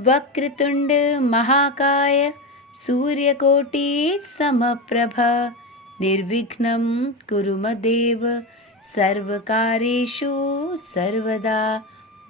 वक्रतुंड महाकाय सूर्यकोटि समप्रभ निर्विघ्नं कुरु मदेव सर्वकार्येषु सर्वदा।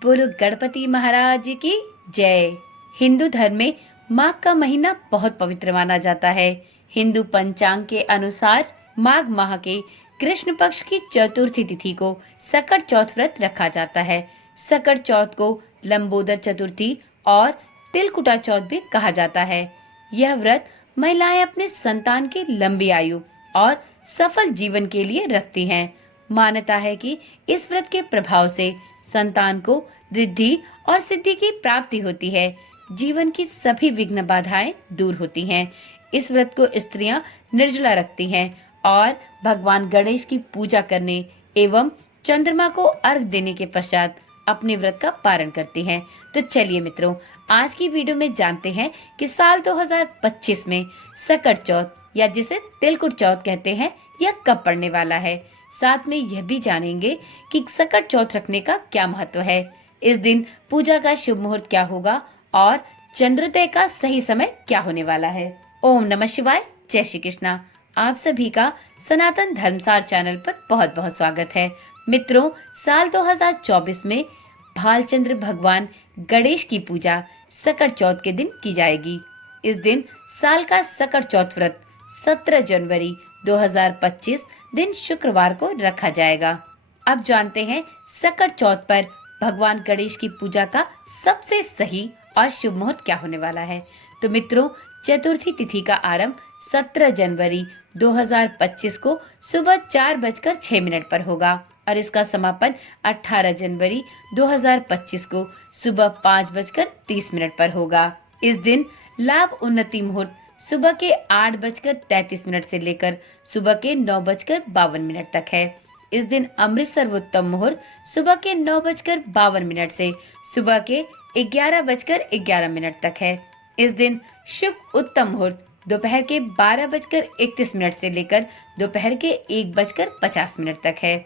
बोलो गणपति महाराज की जय। हिंदू धर्म में माघ का महीना बहुत पवित्र माना जाता है। हिंदू पंचांग के अनुसार माघ माह के कृष्ण पक्ष की चतुर्थी तिथि को सकट चौथ व्रत रखा जाता है। सकट चौथ को लंबोदर चतुर्थी और तिलकुटा चौथ भी कहा जाता है। यह व्रत महिलाएं अपने संतान की लंबी आयु और सफल जीवन के लिए रखती हैं। मान्यता है कि इस व्रत के प्रभाव से संतान को रिद्धि और सिद्धि की प्राप्ति होती है। जीवन की सभी विघ्न बाधाएं दूर होती हैं। इस व्रत को स्त्रियां निर्जला रखती हैं और भगवान गणेश की पूजा करने एवं चंद्रमा को अर्घ देने के पश्चात अपने व्रत का पारण करती हैं। तो चलिए मित्रों, आज की वीडियो में जानते हैं कि साल 2025 में सकट चौथ या जिसे तिलकुट चौथ कहते हैं यह कब पड़ने वाला है। साथ में यह भी जानेंगे कि सकट चौथ रखने का क्या महत्व है, इस दिन पूजा का शुभ मुहूर्त क्या होगा और चंद्रोदय का सही समय क्या होने वाला है। ओम नमः शिवाय, जय श्री कृष्णा। आप सभी का सनातन धर्मसार चैनल पर बहुत बहुत स्वागत है। मित्रों, साल 2024 में भालचंद्र भगवान गणेश की पूजा सकट चौथ के दिन की जाएगी। इस दिन साल का सकट चौथ व्रत 17 जनवरी 2025 दिन शुक्रवार को रखा जाएगा। अब जानते हैं सकट चौथ पर भगवान गणेश की पूजा का सबसे सही और शुभ मुहूर्त क्या होने वाला है। तो मित्रों, चतुर्थी तिथि का आरंभ 17 जनवरी 2025 को सुबह 4:06 पर होगा और इसका समापन 18 जनवरी 2025 को सुबह 5:30 पर होगा। इस दिन लाभ उन्नति मुहूर्त सुबह के 8:33 से लेकर सुबह के 9:52 तक है। इस दिन अमृत सर्वोत्तम मुहूर्त सुबह के 9:52 से सुबह के 11:11 तक है। इस दिन शुभ उत्तम मुहूर्त दोपहर के 12:31 से लेकर दोपहर के 1:50 तक है।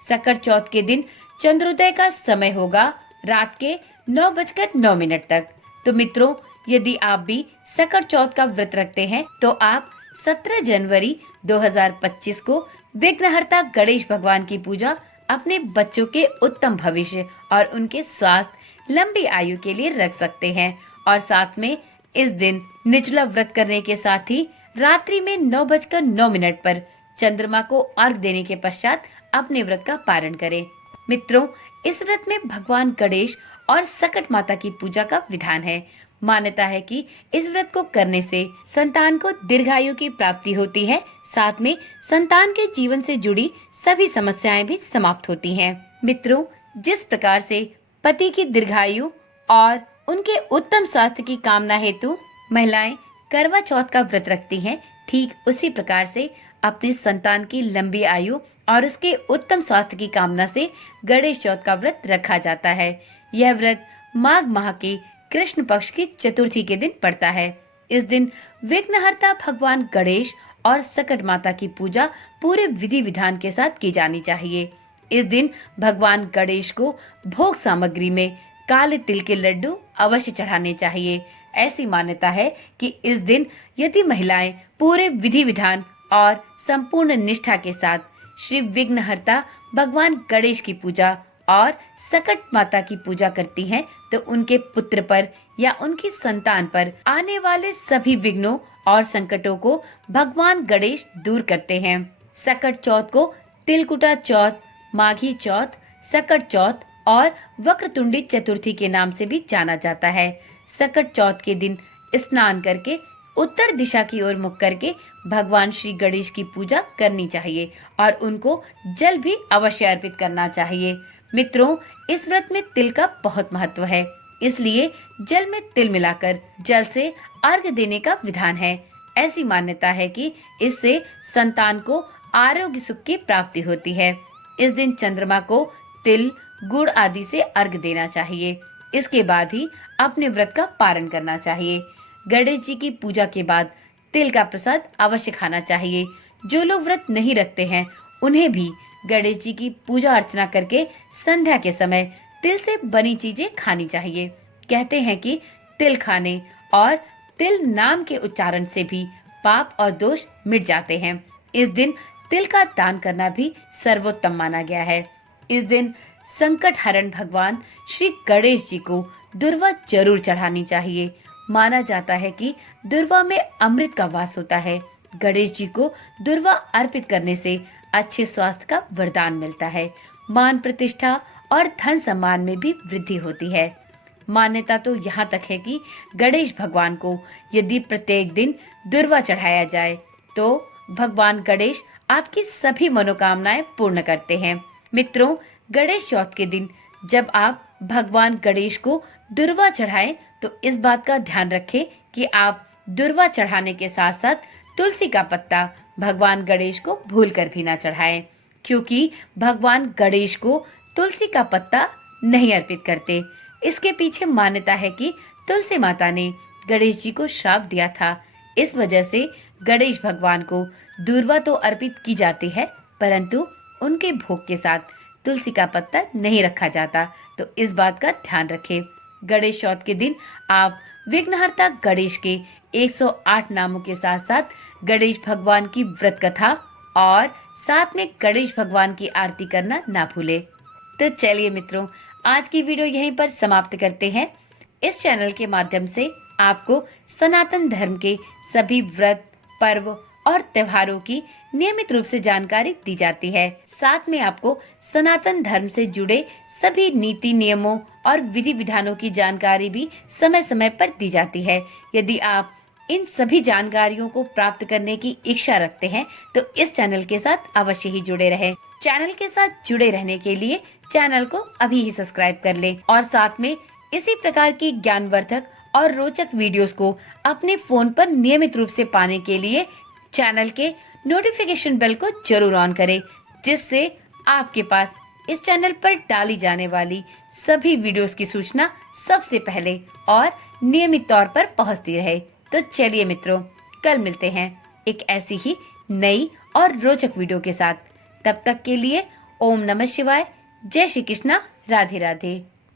सकट चौथ के दिन चंद्रोदय का समय होगा रात के 9:09 तक। तो मित्रों, यदि आप भी सकट चौथ का व्रत रखते हैं तो आप 17 जनवरी 2025 को विघ्नहर्ता गणेश भगवान की पूजा अपने बच्चों के उत्तम भविष्य और उनके स्वास्थ्य लंबी आयु के लिए रख सकते हैं। और साथ में इस दिन निचला व्रत करने के साथ ही रात्रि में 9:09 पर चंद्रमा को अर्घ देने के पश्चात अपने व्रत का पारण करें। मित्रों, इस व्रत में भगवान गणेश और सकट माता की पूजा का विधान है। मान्यता है कि इस व्रत को करने से संतान को दीर्घायु की प्राप्ति होती है। साथ में संतान के जीवन से जुड़ी सभी समस्याएं भी समाप्त होती हैं। मित्रों, जिस प्रकार से पति की दीर्घायु और उनके उत्तम स्वास्थ्य की कामना हेतु महिलाएं करवा चौथ का व्रत रखती हैं, ठीक उसी प्रकार से अपने संतान की लंबी आयु और उसके उत्तम स्वास्थ्य की कामना से गणेश चौथ का व्रत रखा जाता है। यह व्रत माघ माह के कृष्ण पक्ष की चतुर्थी के दिन पड़ता है। इस दिन विघ्नहर्ता भगवान गणेश और सकट माता की पूजा पूरे विधि विधान के साथ की जानी चाहिए। इस दिन भगवान गणेश को भोग सामग्री में काले तिल के लड्डू अवश्य चढ़ाने चाहिए। ऐसी मान्यता है कि इस दिन यदि महिलाएं पूरे विधि विधान और संपूर्ण निष्ठा के साथ श्री विघ्नहर्ता भगवान गणेश की पूजा और सकट माता की पूजा करती हैं तो उनके पुत्र पर या उनकी संतान पर आने वाले सभी विघ्नों और संकटों को भगवान गणेश दूर करते हैं। सकट चौथ को तिलकुटा चौथ, माघी चौथ, सकट चौथ और वक्रतुंडी चतुर्थी के नाम से भी जाना जाता है। सकट चौथ के दिन स्नान करके उत्तर दिशा की ओर मुख करके भगवान श्री गणेश की पूजा करनी चाहिए और उनको जल भी अवश्य अर्पित करना चाहिए। मित्रों, इस व्रत में तिल का बहुत महत्व है, इसलिए जल में तिल मिलाकर जल से अर्घ देने का विधान है। ऐसी मान्यता है कि इससे संतान को आरोग्य सुख की प्राप्ति होती है। इस दिन चंद्रमा को तिल, गुड़ आदि से अर्घ देना चाहिए। इसके बाद ही अपने व्रत का पारण करना चाहिए। गणेश जी की पूजा के बाद तिल का प्रसाद अवश्य खाना चाहिए। जो लोग व्रत नहीं रखते हैं उन्हें भी गणेश जी की पूजा अर्चना करके संध्या के समय तिल से बनी चीजें खानी चाहिए। कहते हैं कि तिल खाने और तिल नाम के उच्चारण से भी पाप और दोष मिट जाते हैं। इस दिन तिल का दान करना भी सर्वोत्तम माना गया है। इस दिन संकट हरण भगवान श्री गणेश जी को दुर्वा जरूर चढ़ानी चाहिए। माना जाता है कि दुर्वा में अमृत का वास होता है। गणेश जी को दुर्वा अर्पित करने से अच्छे स्वास्थ्य का वरदान मिलता है। मान प्रतिष्ठा और धन सम्मान में भी वृद्धि होती है। मान्यता तो यहाँ तक है कि गणेश भगवान को यदि प्रत्येक दिन दुर्वा चढ़ाया जाए तो भगवान गणेश आपकी सभी मनोकामनाएं पूर्ण करते हैं। मित्रों, गणेश चौथ के दिन जब आप भगवान गणेश को दुर्वा चढ़ाएं तो इस बात का ध्यान रखें कि आप दुर्वा चढ़ाने के साथ साथ तुलसी का पत्ता भगवान गणेश को भूलकर भी ना चढ़ाएं, क्योंकि भगवान गणेश को तुलसी का पत्ता नहीं अर्पित करते। इसके पीछे मान्यता है कि तुलसी माता ने गणेश जी को श्राप दिया था। इस वजह से गणेश भगवान को दूर्वा तो अर्पित की जाती है, परंतु उनके भोग के साथ तुलसी का पत्ता नहीं रखा जाता। तो इस बात का ध्यान रखें। गणेश चौथ के दिन आप विघ्नहर्ता गणेश के 108 नामों के साथ साथ गणेश भगवान की व्रत कथा और साथ में गणेश भगवान की आरती करना ना भूले। तो चलिए मित्रों, आज की वीडियो यहीं पर समाप्त करते हैं। इस चैनल के माध्यम से आपको सनातन धर्म के सभी व्रत, पर्व और त्योहारों की नियमित रूप से जानकारी दी जाती है। साथ में आपको सनातन धर्म से जुड़े सभी नीति, नियमों और विधि विधानों की जानकारी भी समय समय पर दी जाती है। यदि आप इन सभी जानकारियों को प्राप्त करने की इच्छा रखते हैं तो इस चैनल के साथ अवश्य ही जुड़े रहें। चैनल के साथ जुड़े रहने के लिए चैनल को अभी ही सब्सक्राइब कर लें और साथ में इसी प्रकार की ज्ञानवर्धक और रोचक वीडियोस को अपने फोन पर नियमित रूप से पाने के लिए चैनल के नोटिफिकेशन बेल को जरूर ऑन करें, जिससे आपके पास इस चैनल पर डाली जाने वाली सभी वीडियोस की सूचना सबसे पहले और नियमित तौर पर पहुंचती रहे। तो चलिए मित्रों, कल मिलते हैं एक ऐसी ही नई और रोचक वीडियो के साथ। तब तक के लिए ओम नमः शिवाय, जय श्री कृष्णा, राधे राधे।